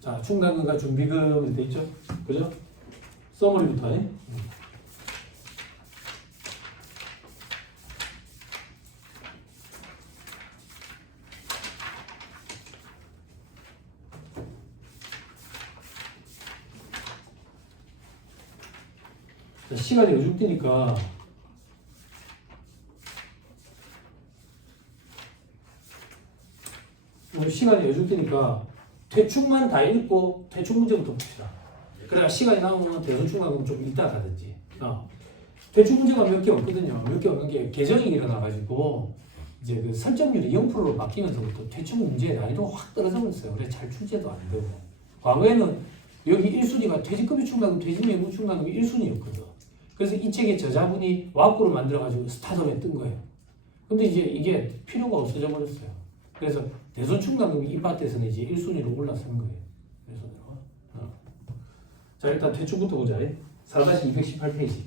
자, 충당금과 준비금 이렇게 있죠? 그죠? 써머리부터. 자, 시간이 요즘 뛰니까 시간이 요즘 뛰니까 대충만 다 읽고 대충 문제부터 봅시다. 그래야 시간이 남으면 대소충당금 좀 이따 가든지. 대충 문제가 몇 개 없거든요. 몇 개 없는 게 개정이 일어나가지고 이제 그 설정률이 0%로 바뀌면서부터 대충 문제의 난이도가 확 떨어져 버렸어요. 그래서 잘 출제도 안 되고. 과거에는 여기 1순위가 퇴직급여 충당금, 퇴직연금 충당금이 1순위였거든. 그래서 이 책의 저자분이 와꾸를 만들어가지고 스타덤에 뜬 거예요. 근데 이제 이게 필요가 없어져 버렸어요. 그래서 대손충당금이 이 밭에서는 이제 1순위로 올라선 거예요. 그래서 자, 일단 대충부터 보자. 4-218페이지.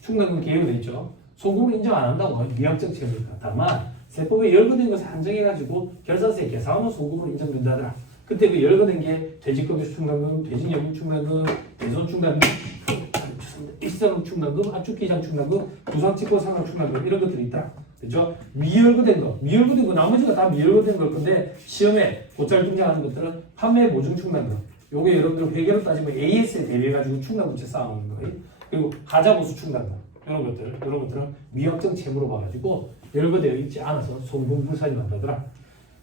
충당금 개요가 돼 있죠. 소금을 인정 안 한다고 미학적 체험이니까. 다만 세법에 열거된 것을 한정해가지고 결산서에 계산하면 소금으로 인정된다더라. 그때 그 열거된 게 퇴직급여 충당금, 퇴직연금 충당금, 대손충당금, 일상 충당금, 압축기장 충당금, 부상치권 상각 충당금 이런 것들이 있다. 그렇죠? 미열거된 거 나머지가 다 미열거된 걸 건데 시험에 곧잘 등장하는 것들은 판매 보증 충당금. 요게 여러분들 회계로 따지면 AS에 대비해가지고 충당금채 쌓아놓는 거예요. 그리고 하자보수 충당금 이런 것들은 미확정 채무로 봐가지고 열거되어 있지 않아서 송금불산이 난다더라.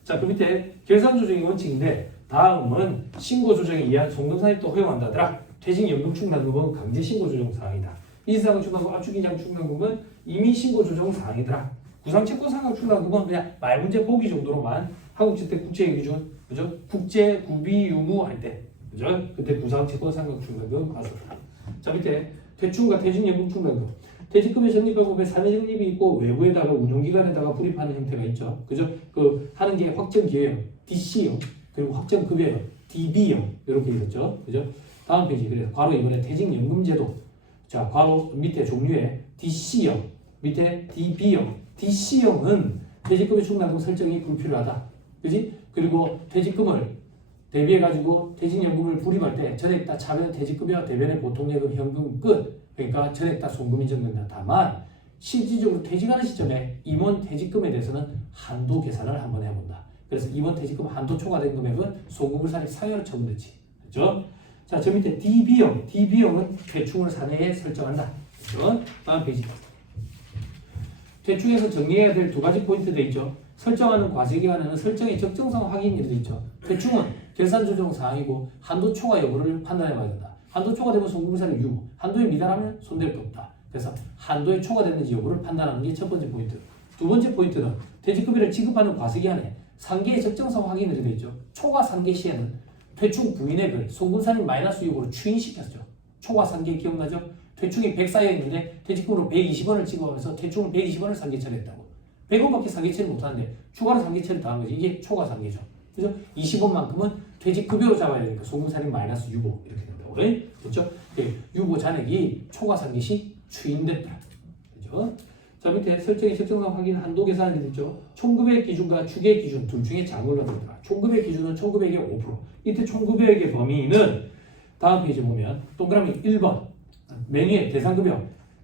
자, 그 밑에 결산조정이 원칙인데 다음은 신고조정에 의한 송금산입도 허용한다더라. 퇴직연금 충당금은 강제 신고조정 사항이다. 이사상 충당금, 압축기장 충당금은 이미 신고조정 사항이더라. 구상채권 상각 충당금은 그냥 말문제 보기 정도로만 한국주택국제기준, 그죠? 국제 구비 유무 할 때, 그죠? 그때 구상채권 상각 충당금 과소다. 자, 밑에 퇴충과 퇴직연금 충당금. 퇴직금의 적립방법에 사내 적립이 있고 외부에다가 운용기관에다가 불입하는 형태가 있죠. 그죠? 그 하는 게 확정기회형, DC형, 그리고 확정급여형, DB형 이렇게 있었죠. 그죠? 다음 페이지. 그래서 괄호 이번에 퇴직연금제도. 자, 괄호 밑에 종류에 DC형, 밑에 DB형. DC형은 퇴직금의 충당금 설정이 불필요하다. 그지? 그리고 퇴직금을 대비해가지고 퇴직연금을 불입할 때 전액 다 차변 퇴직급여 대변의 보통예금 현금 끝. 그러니까 전액 다 송금 인정된다. 다만 실질적으로 퇴직하는 시점에 임원 퇴직금에 대해서는 한도 계산을 한번 해본다. 그래서 임원 퇴직금 한도 초과된 금액은 송금불산입 사유로 처분되지. 그렇죠? 자, 저 밑에 DB형. DB형은 퇴충을 사내에 설정한다. 그렇죠? 다음 페이지. 퇴충에서 정리해야 될 두 가지 포인트 돼 있죠. 설정하는 과세기간에는 설정의 적정성 확인이 돼 있죠. 퇴충은 결산 조정 사항이고 한도 초과 여부를 판단해 봐야 된다. 한도 초과되면 송금불산입 유무, 한도에 미달하면 손댈 게 없다. 그래서 한도에 초과됐는지 여부를 판단하는 게 첫 번째 포인트. 두 번째 포인트는 퇴직급여를 지급하는 과세기간에 상계의 적정성 확인이 돼 있죠. 초과 상계 시에는 퇴충 부인액을 송금산입 마이너스 유무로 추인시켰죠. 초과 상계 기억나죠? 퇴충이 104회였는데 퇴직금으로 120원을 지급하면서 퇴충을 120원을 상계 처리했다고. 100원밖에 상계 처리 못하는데 추가로 상계 처리 당한 거지. 이게 초과 상계죠. 그죠? 20원만큼은 퇴직급여로 잡아야 되니까 송금산입 마이너스 유보 이렇게 된다고. 그렇죠? 유보 잔액이 초과 상계 시 추인됐다. 그죠? 자, 밑에 설정의 적정성 확인 한도 계산이 됐죠. 총급여액 기준과 추계액 기준 둘 중에 작은 걸로 되더라. 총급여액 기준은 총급여액의 5%. 이때 총급여액의 범위는 다음 페이지 보면 동그라미 1번 메뉴에 대상급여,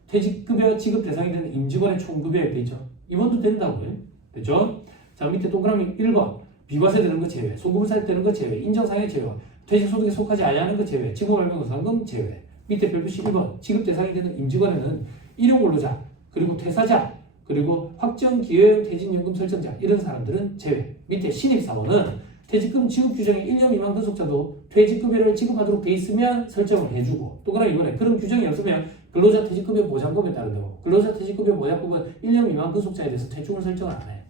퇴직급여 지급 대상이 되는 임직원의 총급여액 되죠. 임원도 된다고요. 됐죠? 자, 밑에 동그라미 1번 비과세 되는 거 제외, 송금불산입 되는 거 제외, 인정상해 제외, 퇴직소득에 속하지 아니하는 거 제외, 직무활명상금 제외. 밑에 별표시 1번 지급 대상이 되는 임직원에는 일용근로자, 그리고 퇴사자, 그리고 확정기여형 퇴직연금 설정자 이런 사람들은 제외. 밑에 신입사원은 퇴직금 지급 규정에 1년 미만 근속자도 퇴직급여를 지급하도록 돼 있으면 설정을 해주고 또 그럼 이번에 그런 규정이 없으면 근로자 퇴직급여 보장금에 따른다고. 근로자 퇴직급여 보장금은 1년 미만 근속자에 대해서 퇴충을 설정을 안 해.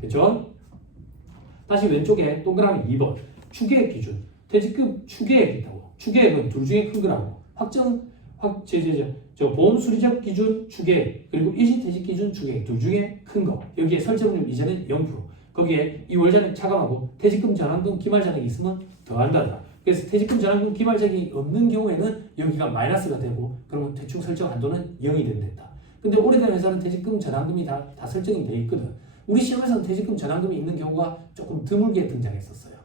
됐죠? 다시 왼쪽에 동그라미 2번 추계액 기준. 퇴직금 추계액이 있다고. 추계액은 둘 중에 큰 거라고. 보험 수리적 기준 추계액 그리고 일시퇴직 기준 추계액 둘 중에 큰 거. 여기에 설정률 이자는 0%. 거기에 이 월잔액 차감하고 퇴직금 전환금 기말잔액이 있으면 더한다더라. 그래서 퇴직금 전환금 기말잔액이 없는 경우에는 여기가 마이너스가 되고 그러면 대충 설정 한도는 0이 된다. 근데 오래된 회사는 퇴직금 전환금이 다 설정이 돼 있거든. 우리 시험에서는 퇴직금 전환금이 있는 경우가 조금 드물게 등장했었어요.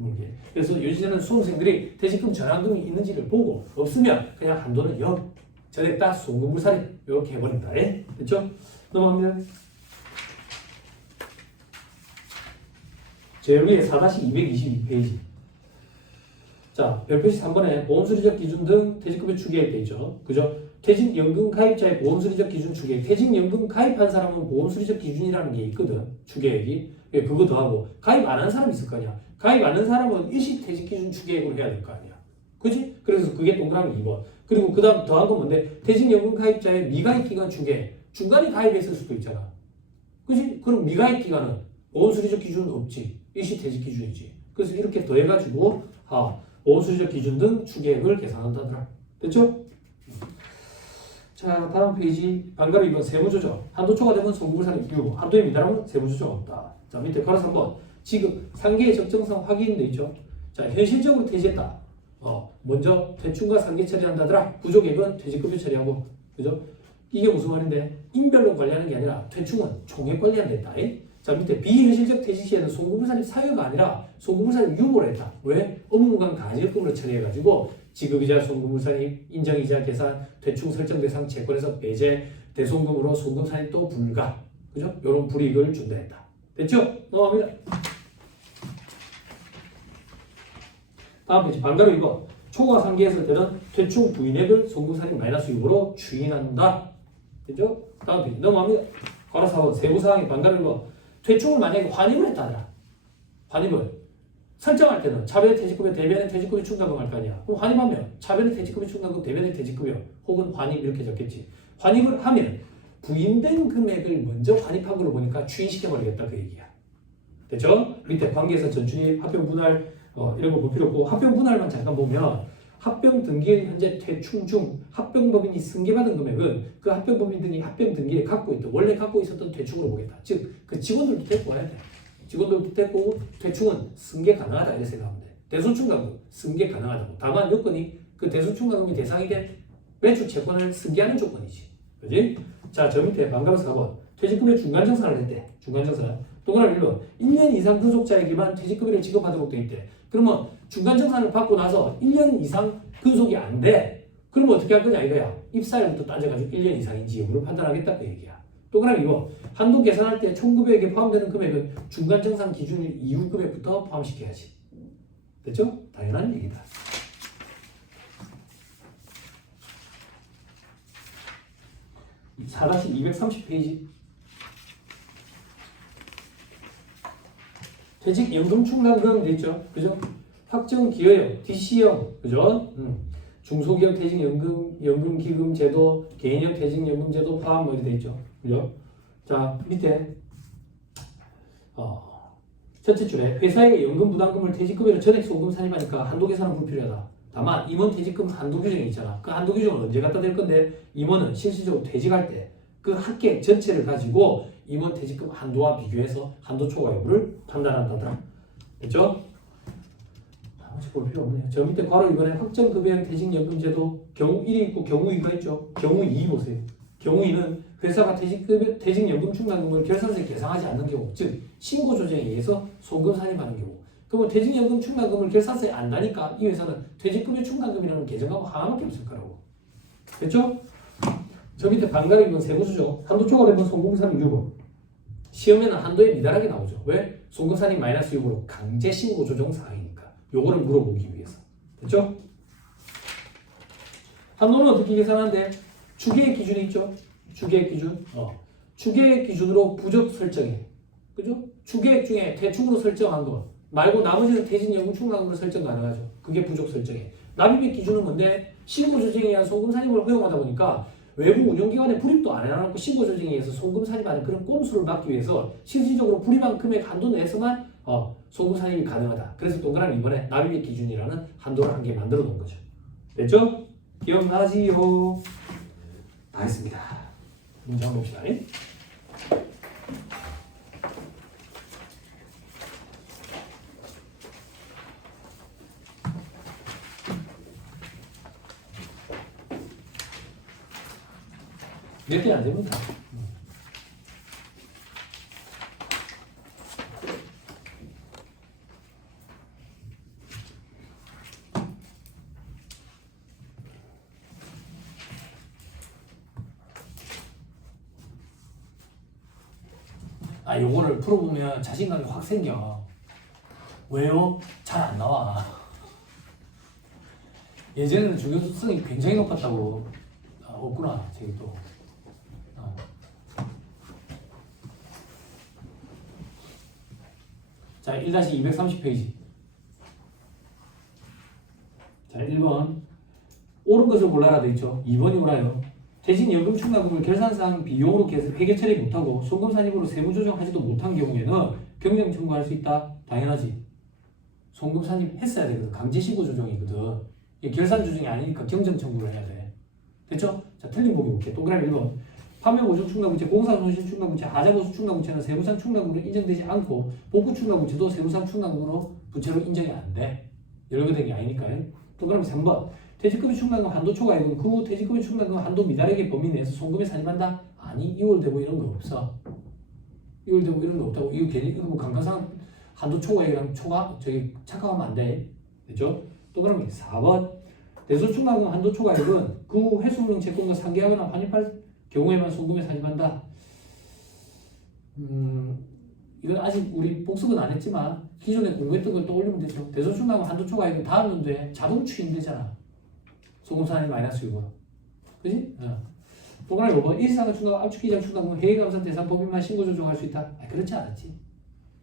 문제. 그래서 요즘에는 수험생들이 퇴직금 전환금이 있는지를 보고 없으면 그냥 한도는 0. 전액 다 송금불살이 이렇게 해버린다. 예? 됐죠? 넘어갑니다. 제일 위에 4-222페이지. 자, 별표시 3번에 보험수리적 기준 등 퇴직급여 추계액 되죠. 그죠? 퇴직연금 가입자의 보험수리적 기준 추계액. 퇴직연금 가입한 사람은 보험수리적 기준이라는 게 있거든. 추계액이. 그거 더하고 가입 안 한 사람이 있을 거 아니야. 가입 안 한 사람은 일시퇴직기준 추계액으로 해야 될 거 아니야. 그지? 그래서 그게 동그라미 2번. 그리고 그 다음 더한 건 뭔데? 퇴직연금 가입자의 미가입기간 추계액. 중간에 가입했을 수도 있잖아. 그지? 그럼 미가입기간은 보험수리적 기준은 없지. 일시퇴직 기준이지. 그래서 이렇게 더해가지고 보험수리적 기준 등 추계액을 계산한다더라. 됐죠? 자, 다음 페이지. 반가로 2번 세무조정. 한도 초과되면 송금불산이 비우고 한도에 미달하면 세무조정 없다. 자, 밑에 걸어서 한번 지금 상계의 적정성 확인돼 있죠. 자, 현실적으로 퇴지했다. 먼저 퇴충과 상계 처리한다더라. 부족액은 퇴직급여 처리하고, 그죠? 이게 무슨 말인데? 인별로 관리하는 게 아니라 퇴충은 총액 관리한다. 자, 밑에 비현실적 퇴직 시에는 송금불산이 사유가 아니라 송금불산이 유무를 했다. 왜? 업무관 가지금으로 처리해가지고 지급이자 송금불산이 인정이자 계산, 퇴충 설정 대상 채권에서 배제, 대송금으로 송금산이 또 불가. 그죠? 이런 불이익을 준다 했다. 됐죠? 넘어갑니다. 다음 페이지. 반가로 2번. 초과 상계했을 때는 퇴충 부인액을 송금산이 마이너스 6으로 추인한다. 됐죠? 다음 페이지. 넘어갑니다. 괄호 4번. 세부사항의 반가로 1번. 퇴충을 만약에 환입을 했다더라. 환입을. 설정할 때는 차변의 퇴직급여, 대변의 퇴직급여 충당금 할 거 아니야. 그럼 환입하면 차변의 퇴직급여 충당금, 대변의 퇴직급여 혹은 환입 이렇게 적겠지. 환입을 하면 부인된 금액을 먼저 환입한 걸로 보니까 추인시켜버리겠다 그 얘기야. 됐죠? 밑에 관계에서 전출입, 합병 분할 이런 거 볼 필요 없고 합병 분할만 잠깐 보면 합병 등기일 현재 퇴충 중 합병법인이 승계받은 금액은 그 합병법인 등이 합병 등기에 갖고 있던 원래 갖고 있었던 퇴충으로 보겠다. 즉 그 직원들도 데리고 와야 돼. 직원들도 데리고 퇴충은 승계 가능하다 이렇게 생각하면 돼. 대손충당금 승계 가능하다고. 다만 요건이 그 대손충당금이 대상이 된 매출 채권을 승계하는 조건이지. 그지? 자, 저 밑에 반가로 4번. 퇴직금의 중간정산을 했대. 중간정산. 동그라미 1번. 1년 이상 근속자에게만 퇴직금을 지급하도록 돼 있대. 그러면 중간정산을 받고 나서 1년 이상 근속이 안 돼. 그러면 어떻게 할 거냐 이거야. 입사일부터 따져가지고 1년 이상인지 여부를 판단하겠다 그 얘기야. 동그라미 2번. 한도 계산할 때 총급여액에 포함되는 금액은 중간정산 기준일 이후 금액부터 포함시켜야지. 됐죠? 당연한 얘기다. 이 4-230페이지. 퇴직연금충당금 되죠? 그죠? 확정기여형, DC형, 그죠? 중소기업 퇴직연금기금 제도, 개인형 퇴직연금 제도 포함 뭐 이렇게 돼 있죠. 그죠? 자, 밑에 첫째 줄에 회사에게 연금 부담금을 퇴직급여로 전액 송금 산입하니까 한도 계산은 불필요하다. 다만 임원 퇴직금 한도 규정이 있잖아. 그 한도 규정은 언제 갖다 댈 건데 임원은 실질적으로 퇴직할 때 그 학계 전체를 가지고 임원 퇴직금 한도와 비교해서 한도 초과 여부를 판단한다더라. 됐죠? 볼 필요 없네요. 저 밑에 괄호 이번에 확정급여형 퇴직연금제도 경우 1이 있고 경우 2가 있죠. 경우 2 보세요. 경우 2는 회사가 퇴직연금 충당금을 결산서에 계상하지 않는 경우, 즉 신고 조정에 의해서 송금 산입하는 경우. 그러면 퇴직연금 충당금을 결산서에 안 나니까 이 회사는 퇴직급여 충당금이라는 계정하고 하나밖에 없을 거라고. 됐죠? 저 밑에 반가로 이건 세부수죠. 한도 초과되면 송금산입 6호. 시험에는 한도에 미달하게 나오죠. 왜? 송금산입 마이너스 6으로 강제 신고 조정 사항이니까. 요거를 물어보기 위해서. 됐죠? 한도는 어떻게 계산하는데? 추계액 기준이 있죠? 추계액 기준. 추계액 기준으로 부적 설정해. 그죠? 추계액 중에 대충으로 설정한 거 말고 나머지는 퇴직연금 충당금으로 설정 가능하죠. 그게 부적 설정해. 납입액 기준은 뭔데? 신고 조정에 의한 송금 산입을 허용하다 보니까 외부 운용기관에 불입도 안 해놓고 신고 조정에 의해서 송금 산입하는 그런 꼼수를 막기 위해서 실질적으로 불입한 금액 한도 내에서만 송금 산입이 가능하다. 그래서 동그라미 이번에 납입액 기준이라는 한도를 한 개 만들어 놓은 거죠. 됐죠? 기억나지요? 다 했습니다. 문제 한번 봅시다. 몇 개 안 됩니다. 요거를 풀어보면 자신감이 확 생겨. 왜요? 잘 안 나와. 예전에는 중요성이 굉장히 높았다고. 없구나, 저기 또. 자, 1-230페이지. 자, 1번. 옳은 것을 골라라 돼 있죠. 2번이 옳아요. 대신 연금 충당금을 결산상 비용으로 회계 처리 못하고 송금 산입으로 세무 조정하지도 못한 경우에는 경영 청구할 수 있다. 당연하지. 송금 산입했어야 되거든. 강제 신고 조정이거든. 이게 결산 조정이 아니니까 경정 청구를 해야 돼. 됐죠? 자, 틀린 보기 볼게. 동그라미 1번. 판매 보증 충당금체, 공사 손실 충당금체, 하자보수 충당금체는 세무상 충당금으로 인정되지 않고 복구 충당금체도 세무상 충당금으로 부채로 인정이 안 돼. 이런 거 된 게 아니니까요. 동그라미 3번. 퇴직금의 충당금 한도 초과액은 그 후 퇴직금의 충당금 한도 미달액의 범위 내에서 송금에 산입한다? 아니, 2월되고 이런 거 없어. 2월되고 이런 거 없다고. 이거 괜히 이거 뭐 강가상 한도 초과액이랑 저기 착각하면 안 돼. 됐죠? 동그라미 4번. 대손충당금 한도 초과액은 그 후 회수명 채권과 상계하거나 환입할 경우에만 송금에 산입한다. 이건 아직 우리 복습은 안 했지만 기존에 공부했던 걸 떠올리면 되죠. 대손충당금 한도 초과액은 다음 연도에 자동 추인되잖아. 송금 산입 마이너스 6원. 그지? 동그라미 5번. 일사가 충당금, 압축기장 충당금, 회계감사 대상 법인만 신고 조정할 수 있다. 그렇지 않았지.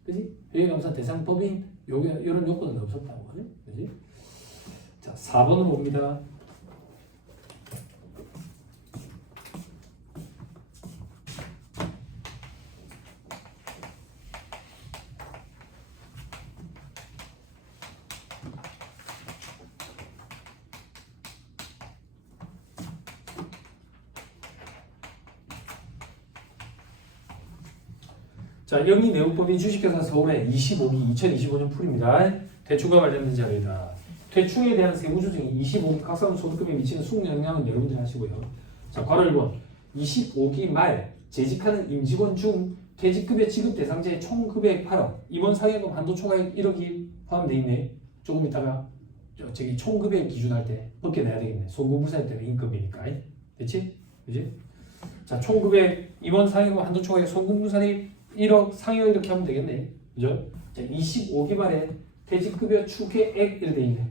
그지? 회계감사 대상 법인 이런 요건은 없었다고. 그지? 자, 4번으로 봅니다. 자, 영리 내용법인 주식회사 서울의 25기 2025년 풀입니다. 대출과 관련된 자료이다. 대출에 대한 세무조정이 25기 각사소득금에 미치는 수익영향은 여러분들이 하시고요. 자, 괄호 1번. 25기 말 재직하는 임직원 중 퇴직급여 지급 대상자의 총 금액 8억, 임원 상여금 한도 초과액 1억이 포함되어 있네. 조금 이따가 저기 총 금액 기준할 때 벗겨내야 되겠네. 송금부사일 때는 인건비니까. 됐지? 그지? 자, 총 금액 임원 상여금 한도 초과액 송금부사님 1억 상여 이렇게 하면 되겠네. 그죠? 자, 25기 말에 퇴직급여 추계액 이렇게 돼 있네.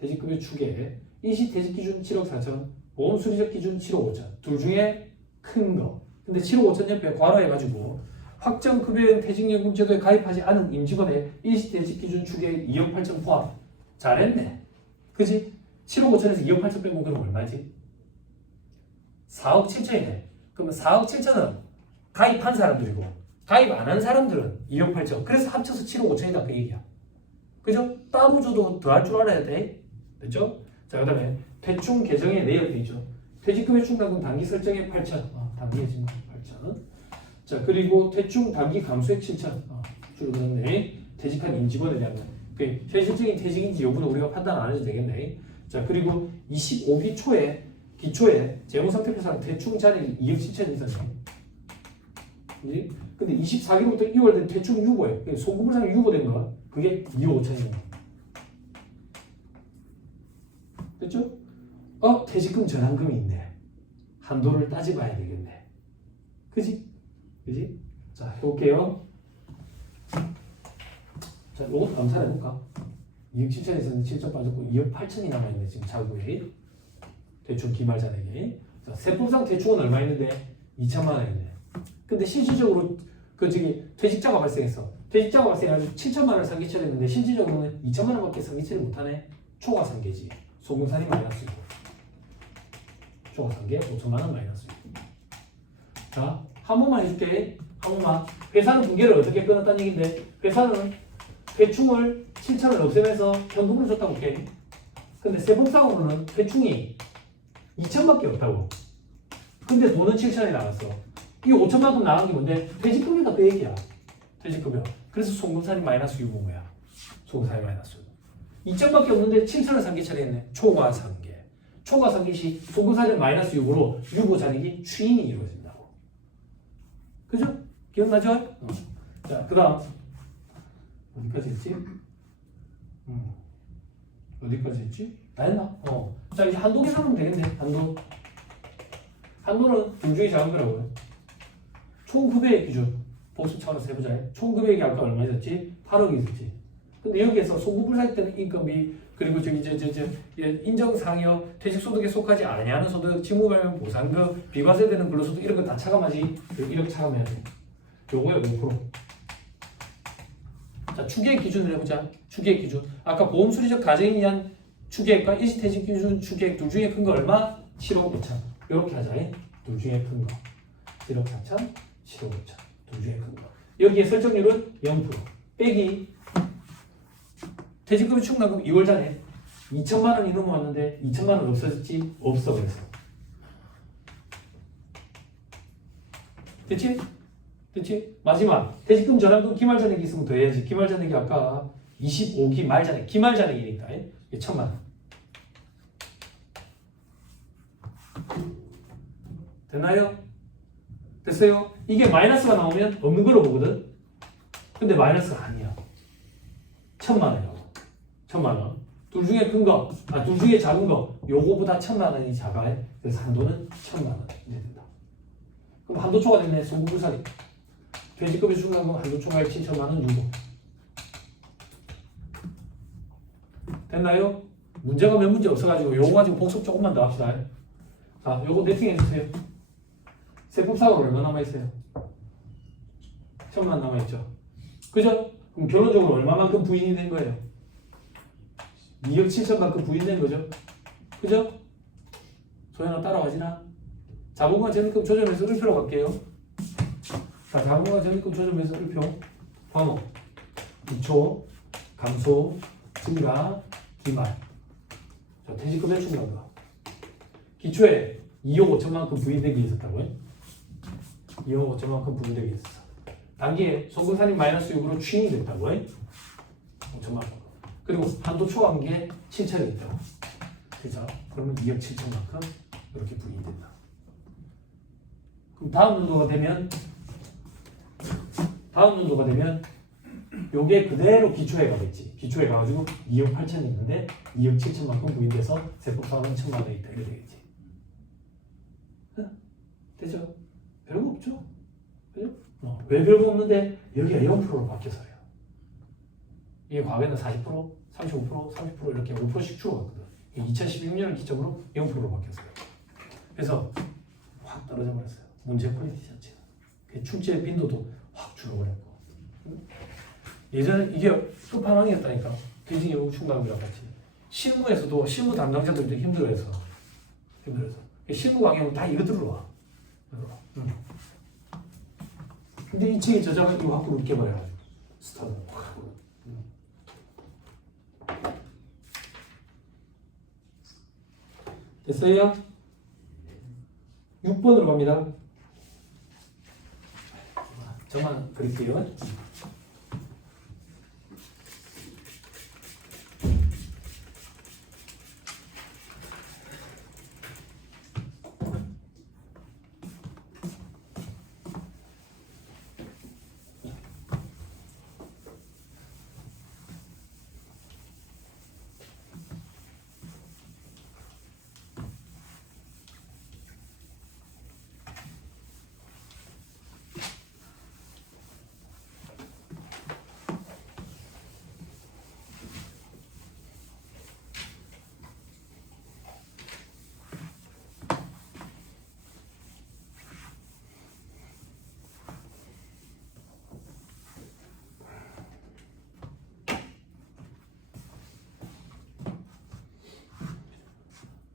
퇴직급여 추계액. 일시 퇴직기준 7억 4천, 보험수리적 기준 7억 5천. 둘 중에 큰 거. 근데 7억 5천 옆에 괄호해가지고 확정급여형 퇴직연금 제도에 가입하지 않은 임직원의 일시 퇴직기준 추계액 2억 8천 포함. 잘했네. 그지? 7억 5천에서 2억 8천 빼고 그럼 얼마지? 4억 7천이네. 그러면 4억 7천은 가입한 사람들이고 가입 안 한 사람들은 2억 8천. 그래서 합쳐서 7억 5천이다 그 얘기야. 그죠? 따로 줘도 더 할 줄 알아야 돼. 됐죠? 자, 그 다음에 대충 개정에 내역돼 있죠. 퇴직금의 충당금 단기 설정액 8천. 단기에 지금 8천. 자, 그리고 대충 단기 감소액 7천. 줄어들었네. 퇴직한 임직원에 대한 거. 현실적인 퇴직인지 여부는 우리가 판단 안 해도 되겠네. 자, 그리고 25기 초에 기초에 재무상태표상 대충 잔액이 2억 7천 있었네. 근데 24기로부터 2월 된 대충 유보예요. 송금부상 유보된 거 그게 2억 5천이에요. 됐죠? 퇴직금 전환금이 있네. 한도를 따져봐야 되겠네. 그지? 그지? 자, 해볼게요. 자, 요것도 감사해볼까? 2억 7천에서는 7천 빠졌고 2억 8천이 남아있네. 지금 자구에 대충 기말 잔액이. 자, 세법상 대충은 얼마 있는데? 2천만 원 있네. 근데 실질적으로 퇴직자가 발생했어. 퇴직자가 발생해가지고 7천만 원을 상기처리 했는데 실질적으로는 2천만 원밖에 상기처리 못하네. 초과 상계지. 소금산이 마이너스고. 초과 상계 5천만 원 마이너스고. 자, 한 번만 해줄게. 한 번만. 회사는 붕괴를 어떻게 끊었다는 얘긴데 회사는 대충을 7천을 없애면서 현금을 줬다고 볼게. 근데 세법상으로는 대충이 2천밖에 없다고. 근데 돈은 7천이 나왔어. 이 5천만 원 나간 게 뭔데? 퇴직금이다 그 얘기야. 퇴직금이야. 그래서 송금산이 마이너스 6인 거야. 송금산이 마이너스 6. 2천밖에 없는데 7천을 상계 처리했네. 초과 상계. 초과 상계 시 송금산이 마이너스 6으로 유보 잔액이 추인이 이루어진다고. 그죠? 기억나죠? 자, 그 다음 어디까지 했지? 어디까지 했지? 다 했나? 자, 이제 한도 계산하면 되겠네. 한도는 둘 중에 작은 거라고요. 총 급여의 기준. 복수 차원에서 해보자. 총 금액이 아까 얼마 있었지? 8억이 있었지. 근데 여기에서 소부불사에 따른 인건비 그리고 저기 인정상여 퇴직소득에 속하지 아니하는 소득, 직무발명 보상금, 비과세되는 근로소득 이런 거 다 차감하지. 이렇게 차감해야 돼. 요거에 5%. 자, 추계액 기준을 해보자. 추계액 기준. 아까 보험수리적 가정에 의한 추계액과 일시퇴직 기준 추계액 둘 중에 큰 거 얼마? 7억 5천. 이렇게 하자. 둘 중에 큰 거. 7억 4천, 7억 5천. 둘 중에 큰 거. 여기에 설정률은 0%. 빼기 퇴직금이 충당금 2월 전에 2천만 원이 넘어왔는데 2천만 원 없어졌지? 없어 그래서. 됐지? 됐지? 마지막 퇴직금 전환금 기말잔액이 있으면 더해야지. 기말잔액이 아까 25기 말잔액 기말잔액이니까 1천만 원. 됐나요? 됐어요? 이게 마이너스가 나오면 없는 걸로 보거든? 근데 마이너스가 아니야. 1천만 원이라고. 1천만 원. 둘 중에 큰 거, 둘 중에 작은 거, 요거보다 1천만 원이 작아요. 그래서 한도는 1천만 원. 이제 된다. 그럼 한도 초과됐네. 소부불사리. 퇴직금이 충당금 한도 초과에 7천만 원 주고. 됐나요? 문제가 몇 문제 없어가지고 요거 가지고 복습 조금만 더 합시다. 자, 요거 네팅해 주세요. 세법사고로 얼마 남아있어요? 1천만 남아있죠. 그죠? 그럼 결론적으로 얼마만큼 부인이 된 거예요? 2억 7천만큼 부인된 거죠. 그죠? 소연아 따라가지나? 자본과 전입금 조정해서 1표로 갈게요. 자, 자본과 전입금 조정해서 1표. 방어, 기초, 감소, 증가, 기말. 자, 퇴직금 해준다고. 기초에 2억 5천만큼 부인된 게 있었다고요? 2억 5천만큼 부인된 게 있었어. 단기에 송금산입 마이너스 6으로 추잉됐다고요? 5천만큼. 그리고 한도 초과한 게 7천이 있다고. 그죠? 그러면 2억 7천만큼 이렇게 부인된다. 그럼 다음 연도가 되면 요게 그대로 기초에 가겠지. 기초에 가가지고 2억 8천이 있는데 2억 7천만큼 부인돼서 세법사고는 1천만 원이 되게 되겠지. 되죠? 별거 없죠? 그죠? 왜 별거 없는데 여기가 0%로 바뀌어서요. 이게 과거에는 40%, 35%, 30% 이렇게 5%씩 줄어갔거든. 2016년을 기점으로 0%로 바뀌었어요. 그래서 확 떨어져 버렸어요. 문제 퀄리티 자체가. 출제 빈도도 확 줄어버렸고. 예전에 이게 끝판왕이었다니까. 퇴직 여부 충당금이랑 같이. 실무에서도 실무 담당자들도 힘들어해서. 실무 강의는 다 이거 들어와. 근데 이 책의 저자가 이거 갖고 이렇게 말해요. 스타트. 됐어요? 6번으로 갑니다. 저만 그릴게요.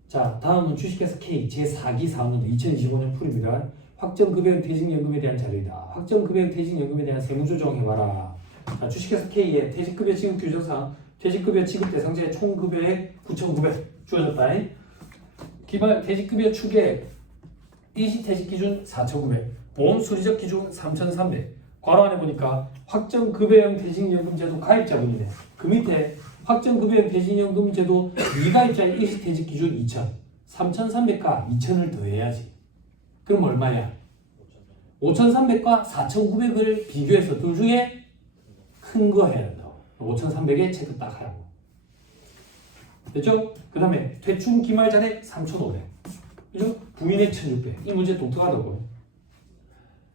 자, 다음은 주식회사 K 제4기 4학년 2025년 풀입니다. 확정급여형 퇴직연금에 대한 자료이다. 확정급여형 퇴직연금에 대한 세무조정해봐라. 자, 주식회사 K의 퇴직급여 지급 규정상 퇴직급여 지급 대상자의 총급여액 9,900 주어졌다. 기말 퇴직급여 추계액 일시퇴직기준 4,900 보험수리적 기준 3,300 괄호 안에 보니까 확정급여형 퇴직연금제도 가입자분이네. 그 밑에 확정급여형 퇴직연금제도 미가입자의 일시퇴직 기준 2,000 3,300과 2,000을 더해야지. 그럼 얼마야? 5,300과 4,900을 비교해서 둘 중에 큰 거 해야 된다고. 5,300에 체크 딱 하라고. 됐죠? 그 다음에 퇴충 기말잔액 3,500 그죠? 부인액 1,600 이 문제 독특하다고.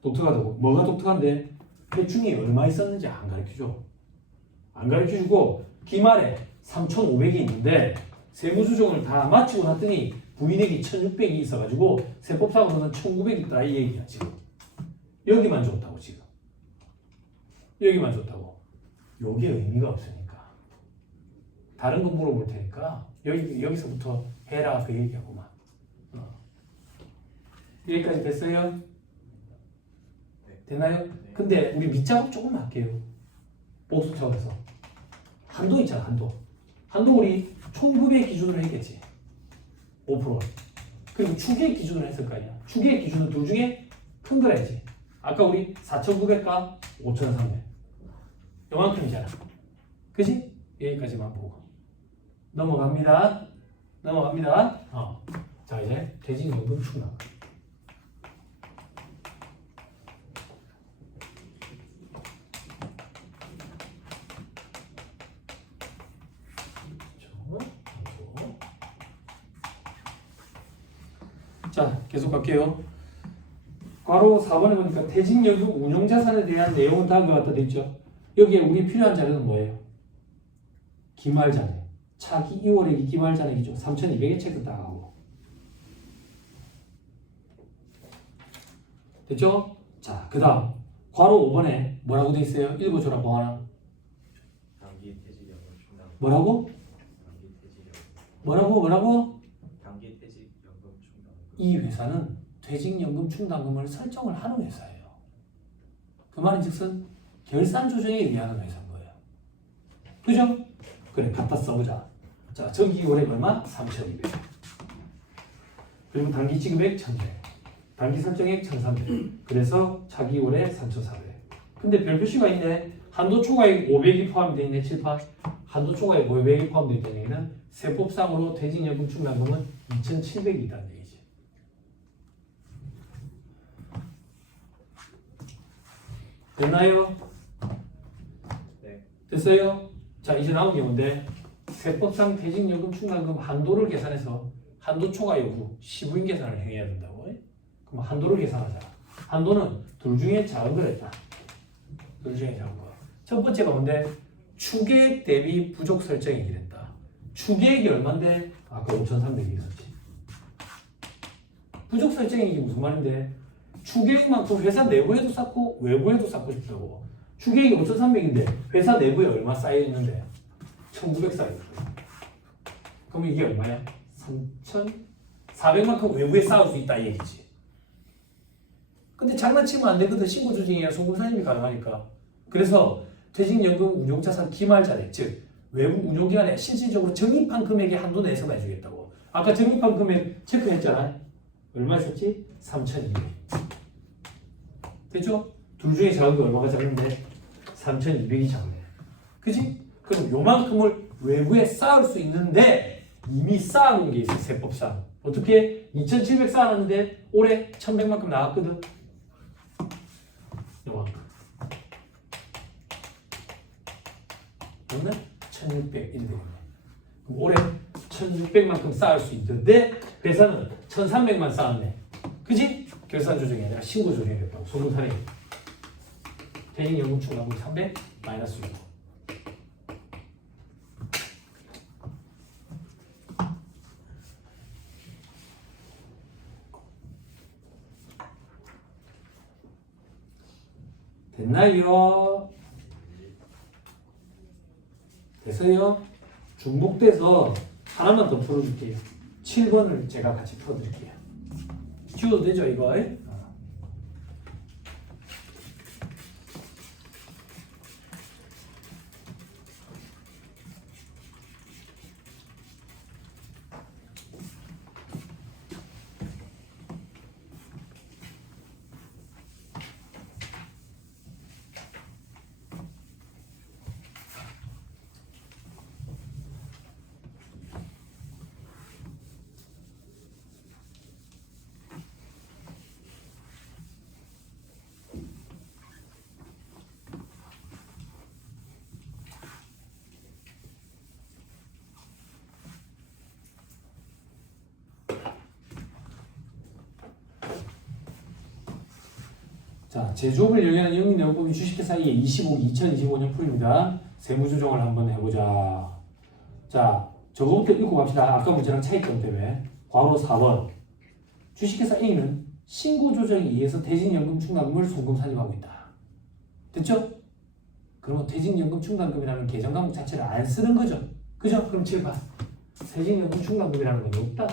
뭐가 독특한데? 대충이 얼마 있었는지 안 가르쳐줘. 안 가르쳐주고 기말에 3,500이 있는데 세무조정을 다 마치고 났더니 부인액이 1,600이 있어가지고 세법상으로는 1,900 있다 이 얘기야 지금. 여기만 줬다고 지금. 여기만 줬다고. 요게 의미가 없으니까. 다른 거 물어볼 테니까 여기서부터 해라 그 얘기하고만. 여기까지 됐어요? 됐나요? 근데 우리 밑작업 조금 할게요. 복수 차원에서. 한도 있잖아, 한도. 한도 우리 총급의 기준으로 했겠지. 5%. 그리고 추계의 기준으로 했을 거 아니야. 추계의 기준은 둘 중에 큰 거라야지. 아까 우리 4,900과 5,300. 요만큼이잖아. 그지? 여기까지만 보고. 넘어갑니다. 자, 이제 퇴직연금 충당. 자, 계속 갈게요. 괄호 4번에 보니까 퇴직연금 운용자산에 대한 내용은 다음과 같다 돼 있죠. 여기에 우리 필요한 자료는 뭐예요? 기말잔액. 차기 2월액이 기말잔액이죠. 3,200에 체크 딱 하고. 됐죠? 자, 그 다음 괄호 5번에 뭐라고 돼 있어요? 읽어줘라, 뭐하나? 단기 퇴직연금 충당. 뭐라고? 단기 퇴직연금. 뭐라고? 단기 퇴직연금 충당. 이 회사는 퇴직연금 충당금을 설정을 하는 회사예요. 그 말인즉슨 결산 조정에 의한 회사인 거예요. 그죠? 그래, 갖다 써보자. 자, 정기 월액 얼마? 3,200. 그리고 단기 지급액 1,100. 단기 설정액 1,300. 그래서 차기 월액 3,400. 근데 별표시가 있네. 한도 초과액 500이 포함되어 있네. 7파. 한도 초과액 500이 포함되어 있다는 얘기는 세법상으로 퇴직연금 충당금은 2,700이 있다는 얘기지. 됐나요? 네. 됐어요? 자, 이제 나온 경우인데 세법상 퇴직연금 충당금 한도를 계산해서 한도 초과 여부 시부인 계산을 행해야 된다고. 그럼 한도를 계산하자. 한도는 둘 중에 작은 거랬다. 둘 중에 작은 거. 첫 번째가 뭔데? 추계액 대비 부족 설정액이랬다. 추계액이 얼만데? 아까 5,300이 있었지. 부족 설정액이 무슨 말인데? 추계액만큼 회사 내부에도 쌓고 외부에도 쌓고 싶다고. 추계액이 5,300인데 회사 내부에 얼마 쌓여 있는데? 1,900 쌓여 있어. 그럼 이게 얼마야? 3,400만큼 외부에 쌓을 수 있다 이 얘기지. 근데 장난치면 안 되거든. 신고 조정이야 송금 사임이 가능하니까. 그래서 퇴직연금 운용자산 기말잔액, 즉 외부 운용기관에 실질적으로 적립한 금액의 한도 내에서만 해주겠다고. 아까 적립한 금액 체크했잖아. 얼마 있었지? 3,200. 됐죠? 둘 중에 작은 게 얼마가 작은데? 3,200이 작네. 그지? 그럼 요만큼을 외부에 쌓을 수 있는데 이미 쌓아놓은 게 있어. 세법상. 어떻게? 2,700 쌓아놨는데 올해 1,100만큼 나왔거든. 요만큼. 그러면 1,600 이렇게 되겠네. 그럼 올해 1,600만큼 쌓을 수 있는데 회사는 1,300만 쌓았네. 그지? 결산 조정이 아니라 신고 조정이었다고. 소문사례. 퇴직연금 충당금 300 마이너스 6. 됐나요? 됐어요? 중복돼서 하나만 더 풀어줄게요. 7번을 제가 같이 풀어드릴게요. 지워도 되죠, 이거? 자, 제조업을 영위하는 영리내용법이 주식회사 A의 2025년 풀입니다. 세무조정을 한번 해보자. 자, 저거부터 읽고 갑시다. 아까 문제랑 차이점 때문에. 괄호 4번. 주식회사 A는 신고조정에 의해서 퇴직연금 충당금을 송금 산입하고 있다. 됐죠? 그러면 퇴직연금 충당금이라는 계정 과목 자체를 안 쓰는 거죠. 그죠? 그럼 7번. 퇴직연금 충당금이라는 건 없다.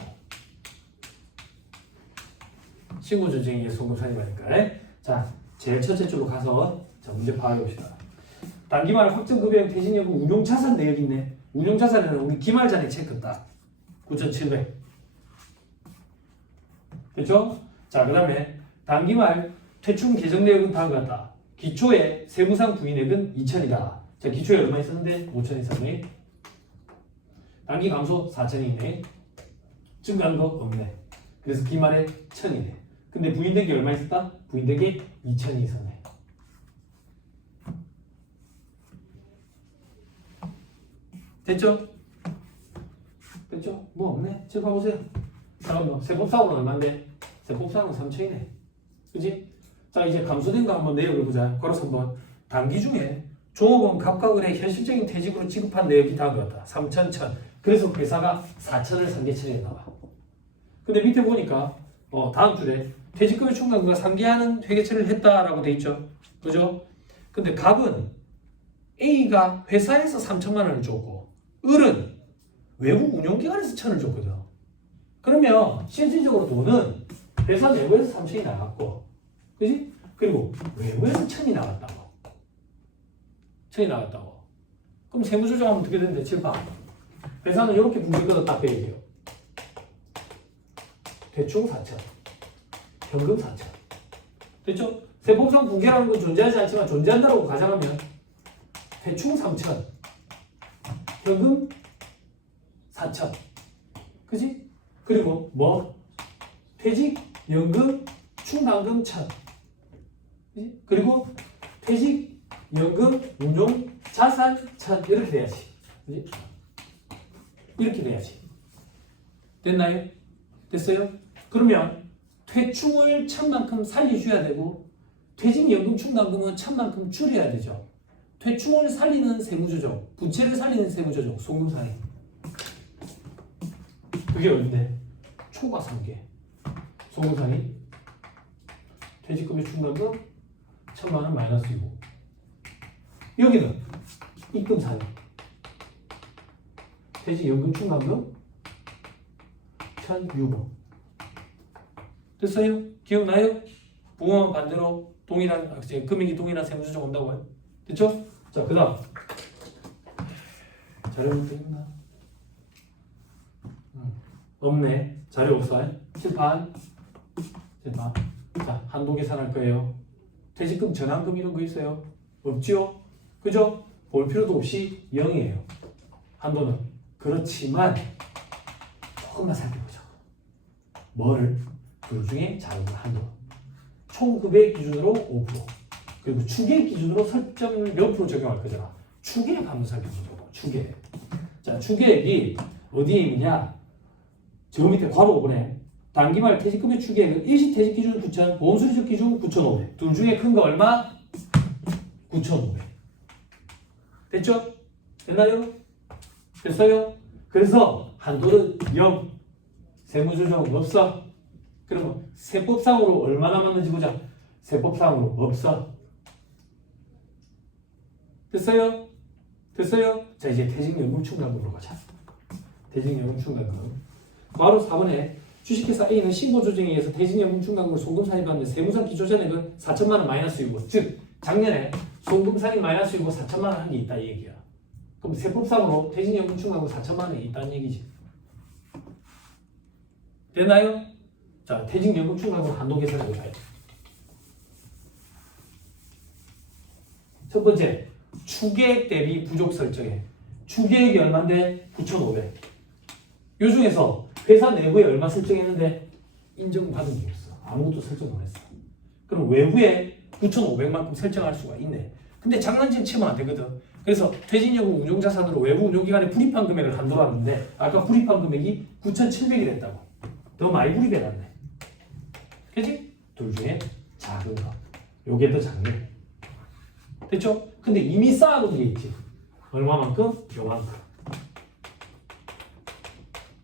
신고조정에 의해서 송금 산입하니까. 자, 제일 첫째 줄로 가서 자, 문제 파악해 봅시다. 단기말 확정급여형 퇴직연금 운용자산 내역이 있네. 운용자산에는 우리 기말잔액 체크 딱 9,700. 됐죠? 자, 그 다음에 단기말 퇴충 계정 내역은 다음과 같다. 기초에 세무상 부인액은 2,000이다. 자, 기초에 얼마 있었는데? 5,000 있었네. 단기 감소 4,000이 있네. 증가한 거 없네. 그래서 기말에 1,000이네. 근데 부인덱이 얼마 있었다? 부인덱이 2,000이 있었네. 됐죠? 됐죠? 뭐 없네? 저 봐보세요. 잠깐만, 세법상으로는 얼마인데? 세법상으로는 3,000이네. 그지? 자, 이제 감소된 거 한번 내역을 보자. 걸어서 한번. 단기 중에 종업원 갑과을의 현실적인 퇴직으로 지급한 내역이 다음과 같다. 3,000, 1,000. 그래서 회사가 4,000을 상계처리해 나와. 근데 밑에 보니까 다음 줄에 퇴직금의 충당금과 상계하는 회계처리를 했다라고 돼 있죠. 그죠? 근데 갑은 A가 회사에서 3,000만 원을 줬고 을은 외부 운용기관에서 1,000을 줬거든. 그러면 실질적으로 돈은 회사 내부에서 3,000이 나갔고, 그지? 그리고 외부에서 1,000이 나갔다고. 1,000이 나갔다고. 그럼 세무조정하면 어떻게 되는데? 7번. 회사는 이렇게 분기거든 딱 빼야 돼요. 대충 4,000, 현금 4,000. 됐죠? 세법상 분계라는 건 존재하지 않지만 존재한다고 가정하면 대충 3,000, 현금 4,000. 그지? 그리고 뭐? 퇴직, 연금, 충당금 1,000. 그지? 그리고 퇴직, 연금, 운용, 자산 1,000. 이렇게 돼야지. 그지? 이렇게 돼야지. 됐나요? 됐어요? 그러면 퇴충을 1,000만큼 살려줘야 되고 퇴직연금 충당금은 1,000만큼 줄여야 되죠. 퇴충을 살리는 세무조정, 부채를 살리는 세무조정, 송금상이. 그게 어딘데? 초과 3개. 송금상이 퇴직금의 충당금 1,000만 원 마이너스이고 여기는 입금상이 퇴직연금 충당금 1,006원. 됐어요? 기억나요? 부모만 반대로 동일한 금액이 동일한 세무조정 온다고요. 됐죠? 자, 그 다음 자료 못 되겠나? 없네. 자료 없어. 칠판. 자, 한도 계산할 거예요. 퇴직금, 전환금 이런 거 있어요? 없죠? 그죠? 볼 필요도 없이 0이에요. 한도는. 그렇지만 조금만 살펴보자. 뭐를? 둘 중에 작은 한도. 총급의 기준으로 5%. 그리고 추계 기준으로 설정을 몇 프로 적용할 거잖아. 추계액 한번 살펴보자고. 추계액. 자, 추계액이 어디에 있느냐? 저 밑에 괄호 5번에 단기말 퇴직금의 추계액은 일시퇴직 기준 9,000, 보험수리적 기준 9,500. 둘 중에 큰 거 얼마? 9,500. 됐죠? 됐나요? 됐어요? 그래서 한도는 0. 세무조정 없어. 그러면 세법상으로 얼마 남았는지 보자. 세법상으로 없어. 됐어요? 됐어요? 자, 이제 퇴직연금 충당금으로 가자. 퇴직연금 충당금. 바로 4번에 주식회사 A는 신고조정에 의해서 퇴직연금 충당금을 송금 산입하는데 세무상 기초잔액은 4,000만 원 마이너스이고, 즉 작년에 송금 산입 마이너스이고 4,000만 원 한 게 있다 이 얘기야. 그럼 세법상으로 퇴직연금 충당금 4,000만 원이 있다는 얘기지. 됐나요? 자, 퇴직연금 충당금 한도 계산해 보자. 첫 번째, 추계액 대비 부족 설정해. 추계액이 얼마인데? 9,500. 요 중에서 회사 내부에 얼마 설정했는데 인정받은 게 없어. 아무것도 설정 안 했어. 그럼 외부에 9,500만큼 설정할 수가 있네. 근데 장난치면 치면 안 되거든. 그래서 퇴직연금 운용자산으로 외부 운용기관에 불입한 금액을 한도로 하는데 아까 불입한 금액이 9,700이랬다고. 더 많이 불입해놨네. 그치? 둘 중에 작은 거. 요게 더 작네. 됐죠? 근데 이미 쌓아놓은 게 있지. 얼마만큼? 요만큼.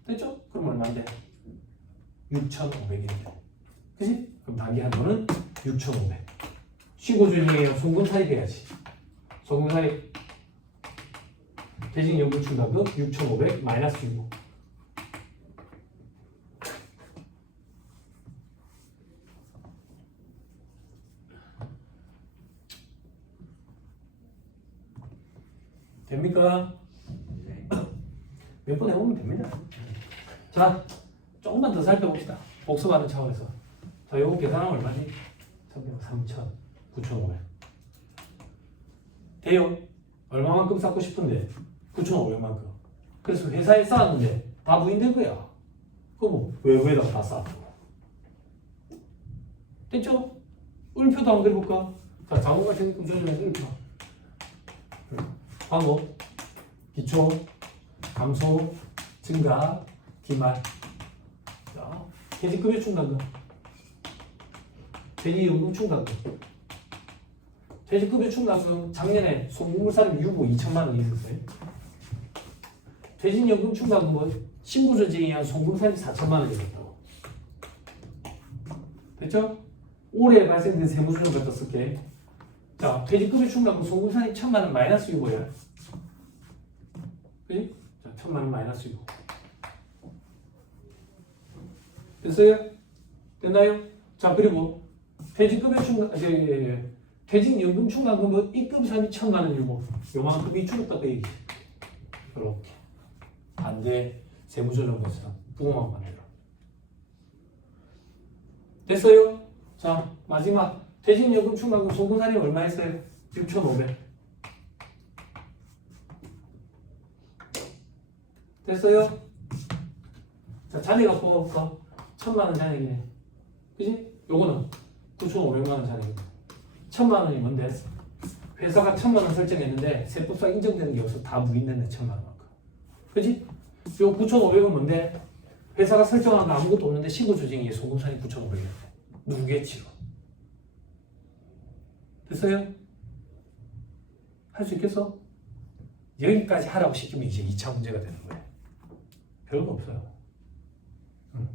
됐죠? 그럼 얼마인데? 6,500인데. 그치? 그럼 단기 한도는 6,500. 신고 중에 송금 사입해야지. 송금 사입. 퇴직연금 충당금 6,500 마이너스 6. 됩니까? 네. 몇 번 해보면 됩니다. 자, 조금만 더 살펴봅시다. 복습하는 차원에서. 자, 요거 계산하면 얼마지? 3,000, 9,500. 돼요? 얼마만큼 쌓고 싶은데? 9,500만큼. 그래서 회사에 쌓았는데 다 부인된 거야. 그럼 외부에다가 다 쌓았고. 됐죠? 을표도 한번 그려볼까? 자, 자본가 생금 조정에서 을표. 광고, 기초, 감소, 증가, 기말. 자, 퇴직급여 충당금, 퇴직연금 충당금. 퇴직급여 충당금 작년에 송금물사님 유보 2천만 원 있었어요. 퇴직연금 충당금은 신고조정에 의한 송금사님 4천만 원이었다고. 됐죠? 올해 발생된 세무조정 갖다 쓸게. 자, 퇴직급여 충당금 송금사님 1,000만 원 마이너스 유보야. 그지? 자, 1,000만 원 마이너스 유보. 됐어요? 됐나요? 자, 그리고 퇴직급여 충당, 퇴직연금 충당금은 입금사님 1,000만 원 유보. 요만큼이 줄었다 그 얘기. 이렇게. 반대 세무조정에서 부모만 만들어. 됐어요? 자, 마지막 퇴직연금 충당금 송금사님 얼마 했어요? 6,500. 됐어요? 자, 잔액 뽑아볼까? 1,000만 원 잔액이네. 그지? 요거는 9,500만 원 잔액이네. 1,000만 원이 뭔데? 회사가 1,000만 원 설정했는데 세법상 인정되는 게 없어. 다 무인된다. 1,000만 원만큼. 그지? 요 9,500은 뭔데? 회사가 설정한 거 아무것도 없는데 신고조정에 송금사님 9,500이었대. 누구겠지요? 됐어요? 할 수 있겠어? 여기까지 하라고 시키면 이제 2차 문제가 되는 거예요. 별거 없어요. 응.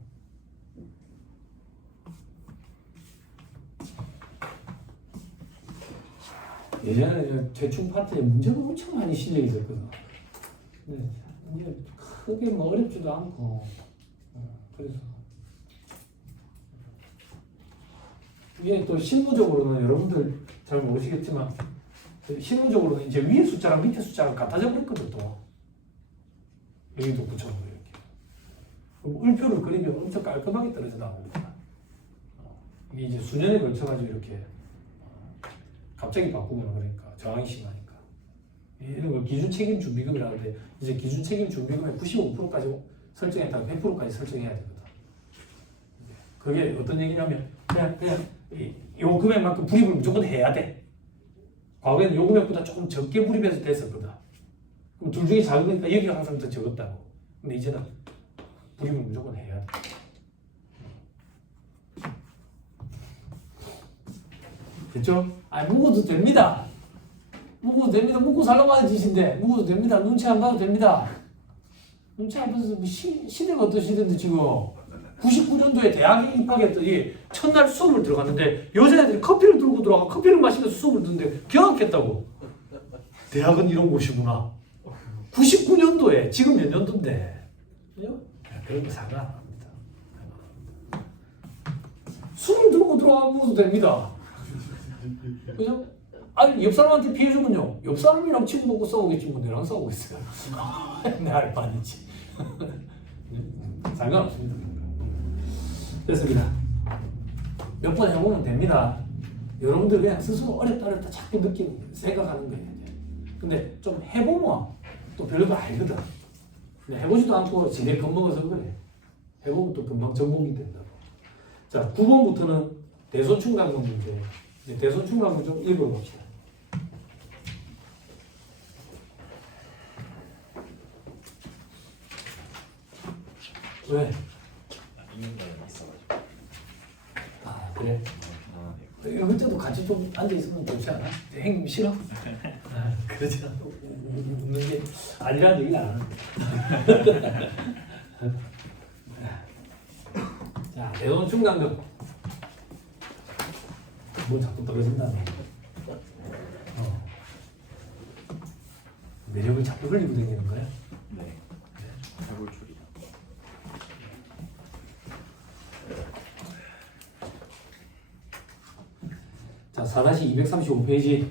예전에 대충 파트에 문제가 엄청 많이 실려 있었거든. 근데 이제 크게 뭐 어렵지도 않고, 그래서 이게 또 실무적으로는 여러분들 잘 모르시겠지만 실무적으로는 이제 위에 숫자랑 밑에 숫자가 같아져 버렸거든. 또 여기도 붙여놓고 이렇게 그럼 을표를 그리면 엄청 깔끔하게 떨어져 나옵니다. 이게 이제 수년에 걸쳐가지고 이렇게 갑자기 바꾸면 그러니까 저항이 심하니까 이런 걸 기준 책임 준비금이라는데 이제 기준 책임 준비금의 95%까지 설정했다가 100%까지 설정해야 되거든. 그게 어떤 얘기냐면 그냥 요 금액만큼 불입을 무조건 해야 돼. 과거에는 요 금액보다 조금 적게 불입해서 됐었거든. 그럼 둘 중에 작으니까 여기가 항상 더 적었다고. 근데 이제는 불입을 무조건 해야 돼. 됐죠? 아니 묵어도 됩니다. 묵어도 됩니다. 묵고 살라고 하는 짓인데 묵어도 됩니다. 눈치 안 봐도 됩니다. 눈치 안 봐서 뭐 시대가 어떤 시대인데 지금 99년도에 대학에 입학했더니 첫날 수업을 들어갔는데 여자애들이 커피를 들고 들어가 커피를 마시면서 수업을 듣는데 경악했다고. 대학은 이런 곳이구나. 99년도에 지금 몇 년도인데 그런 거 상관합니다. 술을 들고 들어가면 됩니다. 그죠? 아니 옆 사람한테 피해주면요 옆 사람이랑 친구 먹고 싸우겠지 뭐 내랑 싸우고 있어요. 내 할 바니지. 상관없습니다. 됐습니다. 몇 번 해보면 됩니다. 여러분들 그냥 스스로 어렵다 자꾸 생각하는 거예요. 근데 좀 해보면 또 별거 알거든. 근데 해보지도 않고 지레 겁먹어서 그래. 해보면 또 금방 정복이 된다고. 자, 9번부터는 대손충당금 문제. 대손충당금 좀 읽어봅시다. 왜? 있는 거에 있어가지고. 아, 그래? 이럴 때도 같이 좀 앉아있으면 좋지 않아? 행님 싫어? 아, 그러지 않아. 웃는 게 아니라는 얘기는 안 하는데. 자, 대손 충당금. 뭐 자꾸 떨어진다. 매력을 자꾸 흘리고 다니는 거야? 네. 해골출이다. 자, 4-235페이지.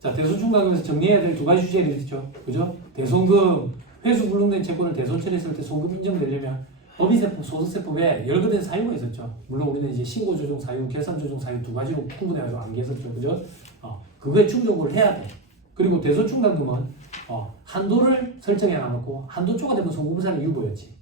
자, 대손충당금에서 정리해야 될 두 가지 주제를 있죠. 그죠? 대손금, 회수 불능된 채권을 대손 처리했을 때 손금 인정되려면 법인세법, 소득세법에 열거된 사유가 있었죠. 물론 우리는 이제 신고조정 사유, 결산조정 사유 두 가지로 구분해가지고 암기했었죠. 그죠? 그거에 충족을 해야 돼. 그리고 대손충당금은 한도를 설정해 놔놓고 한도 초과되면 손금부산이 유보였지.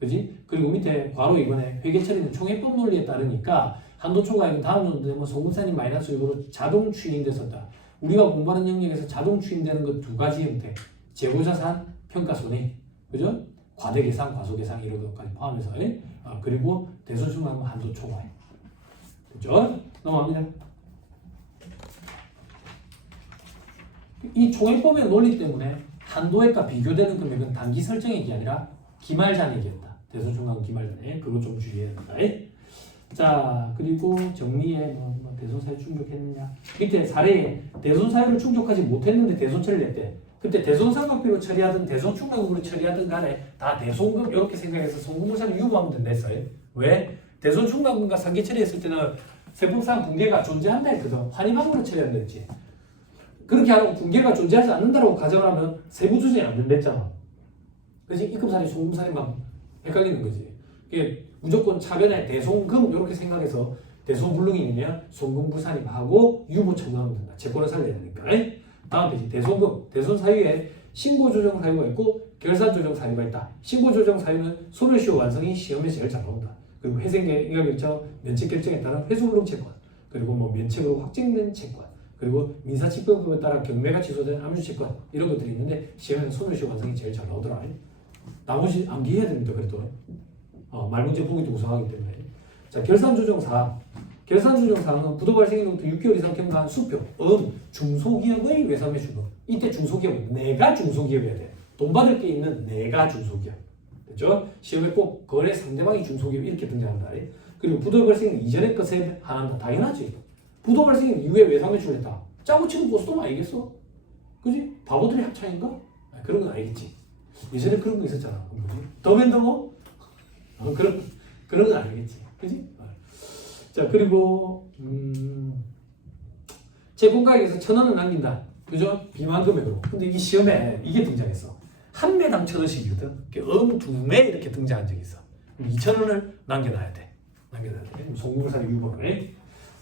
그지? 그리고 밑에 괄호 이번에 회계 처리는 총회법 논리에 따르니까 한도 초과액은 다음 정도 되면 손금부산이 마이너스 유보로 자동 추인됐었다. 우리가 공부하는 영역에서 자동 추인되는 것 두 가지 형태. 재고자산, 평가손해. 그죠? 과대계상, 과소계상 이런 것까지 포함해서. 그리고 대손충당금 한도 초과액. 그죠? 넘어갑니다. 이 총회법의 논리 때문에 한도액과 비교되는 금액은 단기 설정액이 아니라 기말잔액이었다. 대손충당금 기말잔액. 그거 좀 주의해야 된다. 자, 그리고 정리에 대손사유 충족했느냐. 밑에 사례에 대손사유를 충족하지 못했는데 대손 처리를 했대. 그때 대손삼각비로 처리하든 대손충당금으로 처리하든 간에 다 대손금 이렇게 생각해서 손금부산을 유보하면 된다 했어요. 왜? 대손충당금과 상계 처리했을 때는 세법상 붕괴가 존재한다 했거든. 환입함으로 처리한다 했지. 그렇게 하고 붕괴가 존재하지 않는다고 가정하면 세부조정이 안 된다 했잖아. 그래서 입금사례, 손금사례만 헷갈리는 거지. 이게 무조건 차변에 대손금 이렇게 생각해서 대손불능이면 손금부산임하고 유보 처분하면 된다. 채권을 살려야 되니까. 다음 페이지 대손금, 대손 사유에 신고조정 사유가 있고 결산조정 사유가 있다. 신고조정 사유는 소멸시효 완성이 시험에 제일 잘 나온다. 그리고 회생계약결정, 면책결정에 따른 회수불능 채권, 그리고 면책으로 확정된 채권, 그리고 민사집행법에 따라 경매가 취소된 암유채권 이런 것들이 있는데 시험에는 소멸시효 완성이 제일 잘 나오더라. 나머지 암기해야 됩니다. 그래도 말문제 보기도 우수하기 때문에. 자, 결산조정사항. 결산조정사항은 부도 발생일로부터 6개월 이상 경과한 수표, 중소기업의 외상매출금. 이때 중소기업은 내가 중소기업이어야 돼. 돈 받을 게 있는 내가 중소기업. 됐죠? 시험에 꼭 거래 상대방이 중소기업 이렇게 등장한다. 그리고 부도 발생일 이전의 것에 한한다. 당연하지. 부도 발생일 이후에 외상매출을 했다. 짜고 치는 보수도 아니겠어? 그지? 바보들의 합창인가? 그런 건 아니겠지. 예전에 그런 거 있었잖아. 더맨더머? 그런 건 아니겠지. 그지? 자, 그리고 채권가액에서 1,000원을 남긴다. 그죠? 비만 금액으로. 근데 이 시험에 이게 등장했어. 한 매당 1,000원씩이거든. 두 매 이렇게 등장한 적이 있어. 2,000원을 남겨놔야 돼. 송금부산의 유보를.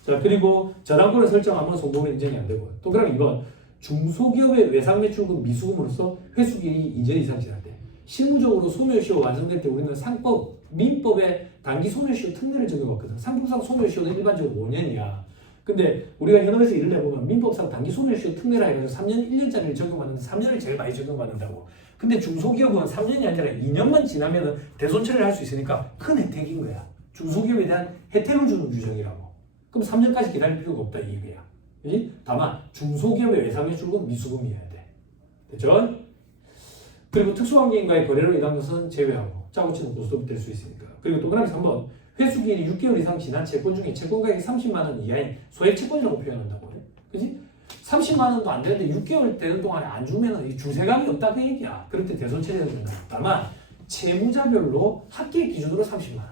자, 그리고 저당권을 설정하면 송금은 인정이 안 되고. 또 그럼 이건 중소기업의 외상매출금 미수금으로서 회수기일이 2년 이상 지날 때. 실무적으로 소멸시효 완성될 때 우리는 상법, 민법에 단기 소멸시효 특례를 적용했거든. 상법상 소멸시효는 일반적으로 5년이야. 근데 우리가 현업에서 일을 해보면 민법상 단기 소멸시효 특례라 해가지고 3년, 1년짜리를 적용받는데 3년을 제일 많이 적용받는다고. 근데 중소기업은 3년이 아니라 2년만 지나면 대손 처리를 할 수 있으니까 큰 혜택인 거야. 중소기업에 대한 혜택을 주는 규정이라고. 그럼 3년까지 기다릴 필요가 없다 이 얘기야. 그치? 다만 중소기업의 외상매출금 미수금이어야 돼. 됐죠? 그리고 특수환경인과의 거래로 인한 것은 제외하고 짜고 치는 고스톱이 될 수 있으니까. 그리고 동그라미 3번 회수기일이 6개월 이상 지난 채권 중에 채권가액이 30만 원 이하인 소액 채권이라고 표현한다고 해. 그지? 30만 원도 안 되는데 6개월 되는 동안에 안 주면 주세감이 없다 그 얘기야. 그럴 때 대손 처리해야 된다. 다만 채무자별로 합계 기준으로 30만 원.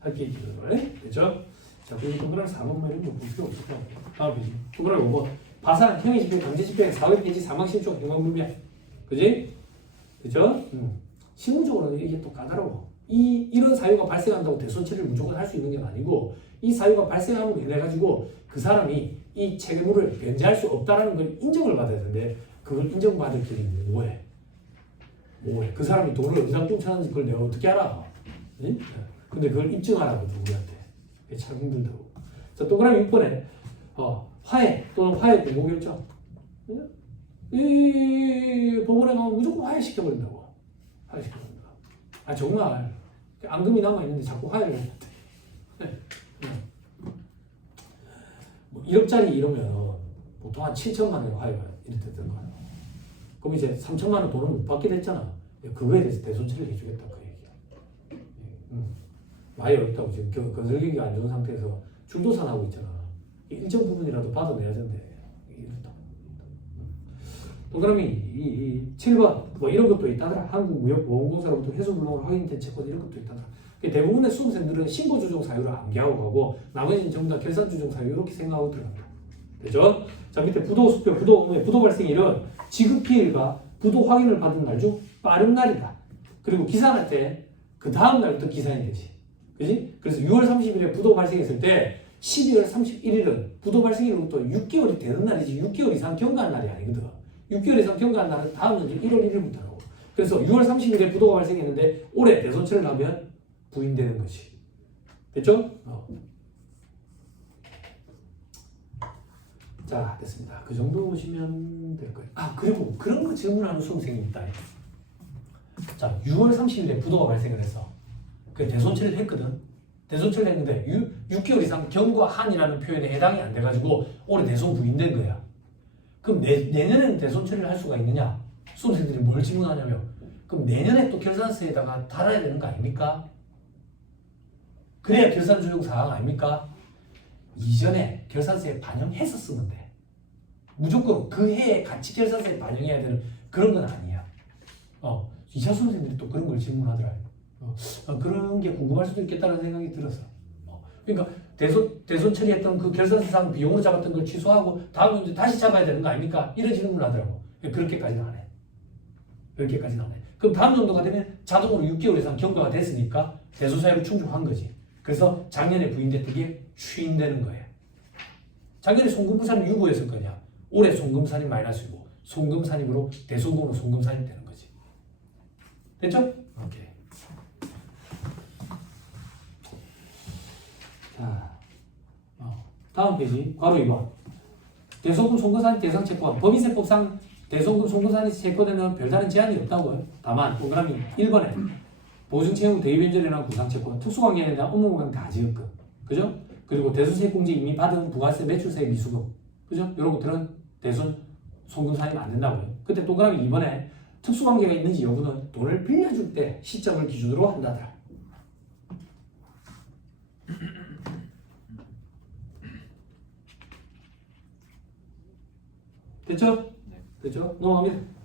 합계 기준으로. 됐죠? 자, 그리고 동그라미 4번만 이런 거 볼 필요 없을 것 같아요. 다음 페이지. 동그라미 5번 파산, 형의 집행, 강제 집행, 사회 폐지, 사망 신청, 행방불명. 그지? 그죠? 실무적으로는 이게 또 까다로워. 이런 사유가 발생한다고 대손 처리를 무조건 할 수 있는 게 아니고 이 사유가 발생함으로 인해 가지고 그 사람이 이 책임을 변제할 수 없다라는 걸 인정을 받아야 되는데 그걸 인정받을 길이 뭐해? 그 사람이 돈을 어디다 뚱쳐놨는지 그걸 내가 어떻게 알아? 응? 근데 그걸 입증하라고 누구한테? 참 힘들다고. 자, 동그라미 6번에 화해 또는 화해 공고결정. 이 법원에 가면 무조건 화해시켜버린다고. 화해시켜버린다. 아, 정말 앙금이 남아있는데 자꾸 화해를 했는데. 1억짜리 이러면 보통 한 7천만 원의 화해가 이렇게 되는 거야. 그럼 이제 3천만 원 돈을 못 받게 됐잖아. 그거에 대해서 대손치를 해주겠다 그 얘기야. 많이 어렵다고 지금 건설경기가 안 좋은 상태에서 중도산하고 있잖아. 일정 부분이라도 받아내야 된대. 이렇다. 동그라미 이 7번 뭐 이런 것도 있다더라. 한국무역보험공사로부터 회수불능으로 확인된 채권 이런 것도 있다더라. 대부분의 수험생들은 신고조정 사유를 암기하고 가고 나머지는 전부 다 결산조정 사유 이렇게 생각하고 들어간다. 되죠? 자 밑에 부도 수표, 부도 발생일은 지급피해가 부도 확인을 받은 날 중 빠른 날이다. 그리고 기산할 때 그 다음 날부터 기산이 되지. 그지? 그래서 6월 30일에 부도 발생했을 때 12월 31일은 부도 발생일로부터 6개월이 되는 날이지 6개월 이상 경과한 날이 아니거든. 6개월 이상 경과한 날은 다음 년 1월 1일부터라고. 그래서 6월 30일에 부도가 발생했는데 올해 대손치를 하면 부인되는 것이. 됐죠? 자, 됐습니다. 그 정도 보시면 될 거예요. 아, 그리고 그런 거 질문하는 수험생이 있다. 자, 6월 30일에 부도가 발생을 했어. 그 대손치를 했거든. 대손치를 했는데 6개월 이상 경과한이라는 표현에 해당이 안 돼가지고 올해 대손 부인된 거야. 그럼 내년에는 대손치를 할 수가 있느냐? 수험생들이 뭘 질문하냐면 그럼 내년에 또 결산서에다가 달아야 되는 거 아닙니까? 그래야 결산조정 사항 아닙니까? 이전에 결산서에 반영했었으면 돼. 무조건 그 해에 같이 결산서에 반영해야 되는 그런 건 아니야. 2차 수험생들이 또 그런 걸 질문하더라. 그런 게 궁금할 수도 있겠다는 생각이 들었어. 그러니까 대손 처리했던 그 결산서상 비용으로 잡았던 걸 취소하고 다음에 이제 다시 잡아야 되는 거 아닙니까? 이런 질문을 하더라고. 그렇게까지는 안 해. 그렇게까지는 안 해. 그럼 다음 정도가 되면 자동으로 6개월 이상 경과가 됐으니까 대소사유를 충족한 거지. 그래서 작년에 부인됐던 게 추인되는 거예요. 작년에 송금부산이 유보였을 거냐. 올해 송금산이 마이너스고 송금산임으로 대송금으로 송금산이 되는 거지. 됐죠? 오케이. 자, 다음 페이지 바로 2번. 대송금 송금산이 대상채권. 법인세법상 대송금 송금산이 채권에는 별다른 제한이 없다고요. 다만 동그라미 1번에 보증채무 대위변절이나 구상채권, 특수관계에 대한 업무보강 가지급금, 그죠? 그리고 대손세액공제 이미 받은 부가세 매출세 미수금, 그죠? 이런 것들은 대손 송금산이면 안 된다고요. 그때 동그라미 2번에 특수관계가 있는지 여부는 돈을 빌려줄 때 시점을 기준으로 한다더라. 됐죠? 네. 됐죠? 넘어갑니다.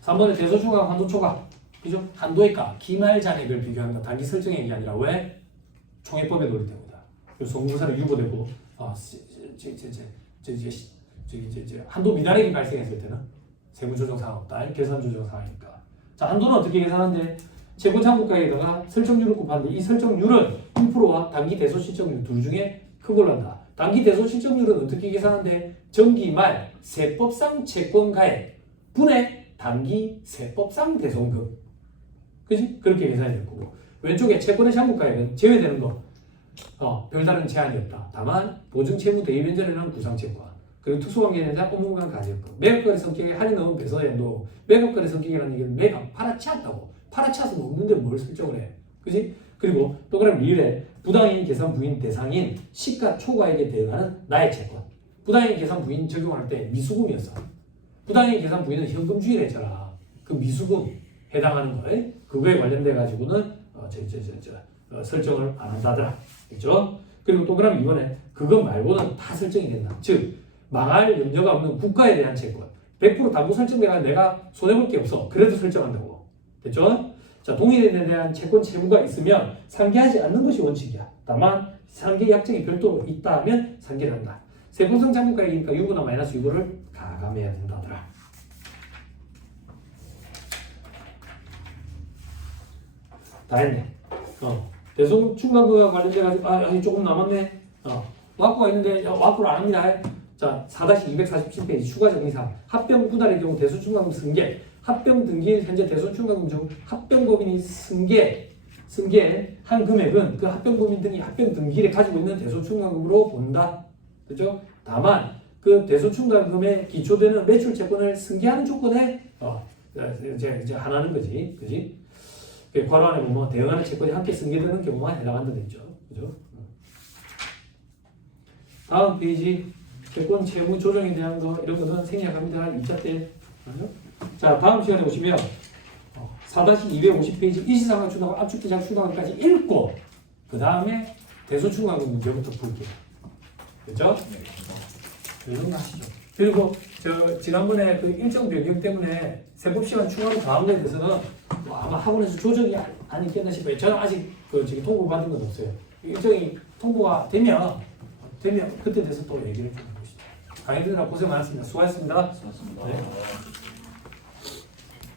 3번에 대소초과, 한도초과, 그죠? 한도의 가, 기말 잔액을 비교한다. 단기 설정액이 아니라 왜? 총액법의 논리 때문이다. 그래서 송금사를 유보되고, 한도 미달액이 발생했을 때는 세무조정 사항 없다. 계산조정 사항이니까. 자, 한도는 어떻게 계산하는데? 재고창고가에다가 설정률을 곱하는데 이 설정률은 1%와 단기 대소실정률 둘 중에 큰 걸로 한다. 단기 대소실정률은 어떻게 계산하는데? 정기 말 세법상 채권가액 분의 단기 세법상 대손금. 그지? 그렇게 계산이 될 거고. 왼쪽에 채권의 잔고가액은 제외되는 거. 별다른 제한이 없다. 다만 보증채무 대위변절에는 구상채권. 그리고 특수관계에 대한 업무보강 가지급금. 매각거래 성격의 할인 넣은 배서액도 매각거래 성격이라는 얘기는 매각 팔아치웠다고. 팔아치워서 없는데 뭘 설정을 해. 그지? 그리고 동그라미 리을에 부당이익 계산 부인 대상인 시가초과액에 대응하는 나의 채권. 부당이익 계산 부인 적용할 때 미수금이었어. 부당이익 계산 부인은 현금주의를 했잖아. 그 미수금 해당하는 거에 그거에 관련돼 가지고는 설정을 안 한다더라. 그렇죠? 그리고 동그라미 이번에 그것 말고는 다 설정이 된다. 즉 망할 염려가 없는 국가에 대한 채권. 100% 담보 설정돼가 내가 손해볼 게 없어. 그래도 설정한다고. 됐죠? 자, 동일인에 대한 채권 채무가 있으면 상계하지 않는 것이 원칙이야. 다만 상계 약정이 별도로 있다면 상계를 한다. 세법상 잔고가액이니까 유보나 마이너스 유보를 가감해야 된다더라. 다 했네. 대손 충당금과 관련돼가지고 아니 조금 남았네. 와꾸가 있는데 와꾸를 안 합니다. 자 4-247페이지 추가 정리사항. 합병 분할의 경우 대손 충당금 승계. 합병 등기일 현재 대손 충당금 중 합병법인이 승계한 금액은 그 합병법인 등이 합병 등기일에 가지고 있는 대손 충당금으로 본다. 그렇죠? 다만 그 대손 충당금에 기초되는 매출 채권을 승계하는 조건에 이제 하나는 거지, 그지? 괄호 안에 보면 대응하는 채권이 함께 승계되는 경우만 해당한다 됐죠, 그죠? 다음 페이지 채권 채무 조정에 대한 거 이런 거는 생략합니다. 2차 때. 자 다음 시간에 보시면 4-250페이지 이시상황 추당, 압축기장 추당까지 읽고 그 다음에 대소충하고 문제부터 풀게요. 그렇죠? 이 정도 하시죠. 그리고 지난번에 그 일정 변경 때문에 세법 시간 추가로 더한 거에 대해서는 뭐 아마 학원에서 조정이 아니겠나 싶어요. 저는 아직 지금 통보 받은 건 없어요. 일정이 통보가 되면 그때 돼서 또 얘기를 좀 해보시죠. 강의들아 고생 많았습니다. 수고하셨습니다. 수고하셨습니다. 네.